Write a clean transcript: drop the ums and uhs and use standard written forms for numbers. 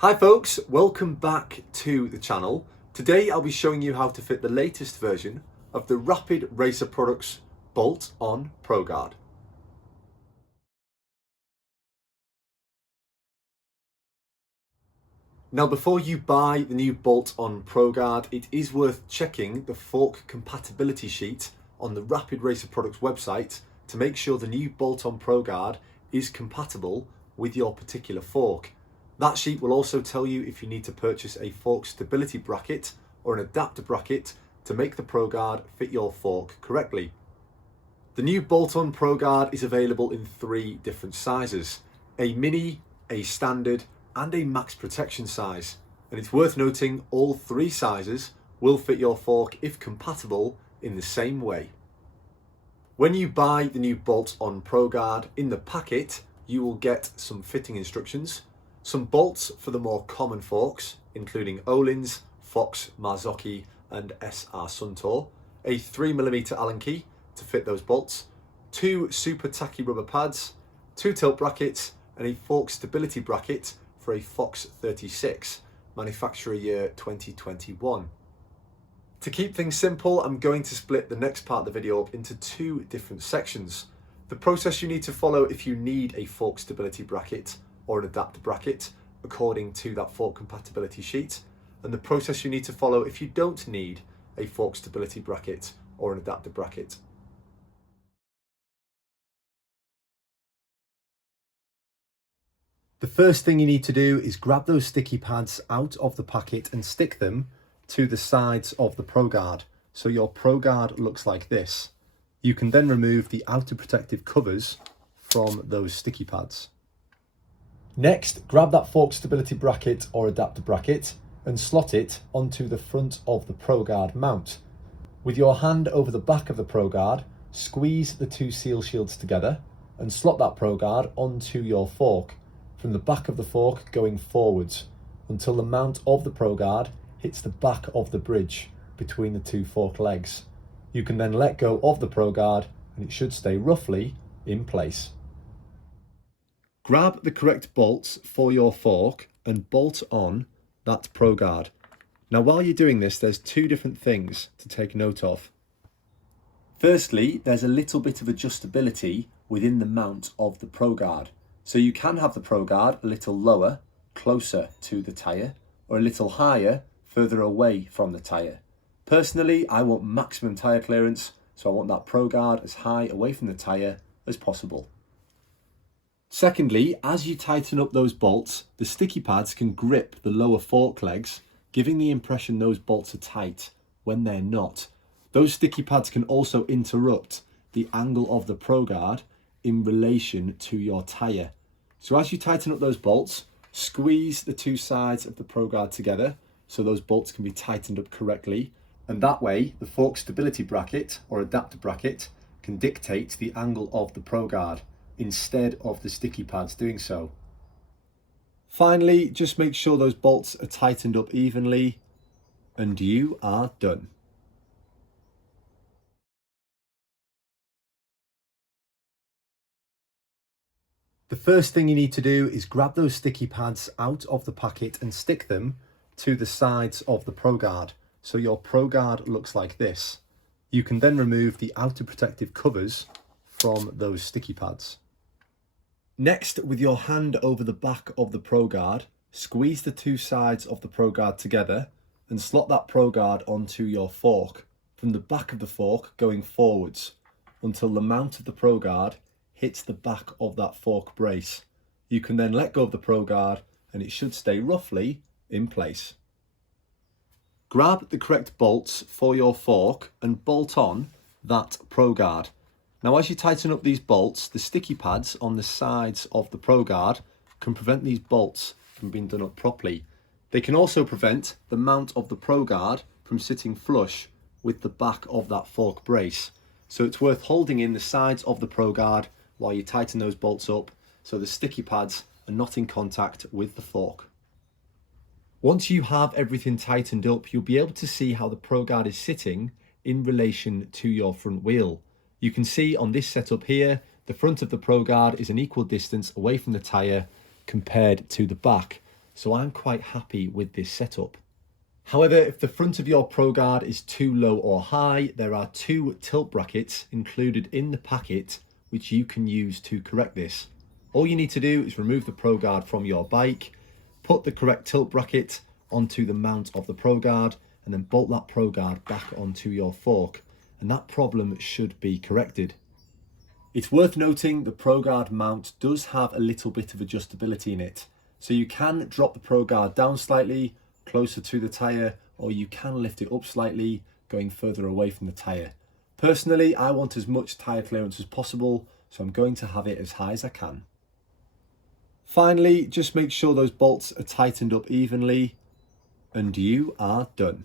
Hi folks, welcome back to the channel. Today I'll be showing you how to fit the latest version of the Rapid Racer Products bolt-on ProGuard. Now before you buy the new bolt-on ProGuard, it is worth checking the fork compatibility sheet on the Rapid Racer Products website to make sure the new bolt-on ProGuard is compatible with your particular fork. That sheet will also tell you if you need to purchase a fork stability bracket or an adapter bracket to make the ProGuard fit your fork correctly. The new bolt-on ProGuard is available in 3 different sizes: a mini, a standard and a max protection size. And it's worth noting all 3 sizes will fit your fork if compatible in the same way. When you buy the new bolt-on ProGuard, in the packet you will get some fitting instructions, some bolts for the more common forks, including Öhlins, Fox, Marzocchi and SR Suntour, a 3mm Allen key to fit those bolts, 2 super tacky rubber pads, 2 tilt brackets and a fork stability bracket for a Fox 36, manufacturer year 2021. To keep things simple, I'm going to split the next part of the video up into 2 different sections. The process you need to follow if you need a fork stability bracket or an adapter bracket according to that fork compatibility sheet, and the process you need to follow if you don't need a fork stability bracket or an adapter bracket. The first thing you need to do is grab those sticky pads out of the packet and stick them to the sides of the ProGuard, so your ProGuard looks like this. You can then remove the outer protective covers from those sticky pads. Next, grab that fork stability bracket or adapter bracket and slot it onto the front of the ProGuard mount. With your hand over the back of the ProGuard, squeeze the 2 seal shields together and slot that ProGuard onto your fork, from the back of the fork going forwards until the mount of the ProGuard hits the back of the bridge between the 2 fork legs. You can then let go of the ProGuard and it should stay roughly in place. Grab the correct bolts for your fork and bolt on that ProGuard. Now while you're doing this, there's 2 different things to take note of. Firstly, there's a little bit of adjustability within the mount of the ProGuard. So you can have the ProGuard a little lower, closer to the tyre, or a little higher, further away from the tyre. Personally, I want maximum tyre clearance, so I want that ProGuard as high away from the tyre as possible. Secondly, as you tighten up those bolts, the sticky pads can grip the lower fork legs, giving the impression those bolts are tight when they're not. Those sticky pads can also interrupt the angle of the ProGuard in relation to your tyre. So as you tighten up those bolts, squeeze the 2 sides of the ProGuard together so those bolts can be tightened up correctly, and that way the fork stability bracket or adapter bracket can dictate the angle of the ProGuard instead of the sticky pads doing so. Finally, just make sure those bolts are tightened up evenly and you are done. The first thing you need to do is grab those sticky pads out of the packet and stick them to the sides of the ProGuard, so your ProGuard looks like this. You can then remove the outer protective covers from those sticky pads. Next, with your hand over the back of the ProGuard, squeeze the 2 sides of the ProGuard together and slot that ProGuard onto your fork, from the back of the fork going forwards until the mount of the ProGuard hits the back of that fork brace. You can then let go of the ProGuard and it should stay roughly in place. Grab the correct bolts for your fork and bolt on that ProGuard. Now as you tighten up these bolts, the sticky pads on the sides of the ProGuard can prevent these bolts from being done up properly. They can also prevent the mount of the ProGuard from sitting flush with the back of that fork brace. So it's worth holding in the sides of the ProGuard while you tighten those bolts up so the sticky pads are not in contact with the fork. Once you have everything tightened up, you'll be able to see how the ProGuard is sitting in relation to your front wheel. You can see on this setup here, the front of the ProGuard is an equal distance away from the tyre compared to the back. so I'm quite happy with this setup. However, if the front of your ProGuard is too low or high, there are 2 tilt brackets included in the packet which you can use to correct this. All you need to do is remove the ProGuard from your bike, put the correct tilt bracket onto the mount of the ProGuard, and then bolt that ProGuard back onto your fork, and that problem should be corrected. It's worth noting the ProGuard mount does have a little bit of adjustability in it, so you can drop the ProGuard down slightly, closer to the tyre, or you can lift it up slightly, going further away from the tyre. Personally, I want as much tyre clearance as possible, so I'm going to have it as high as I can. Finally, just make sure those bolts are tightened up evenly, and you are done.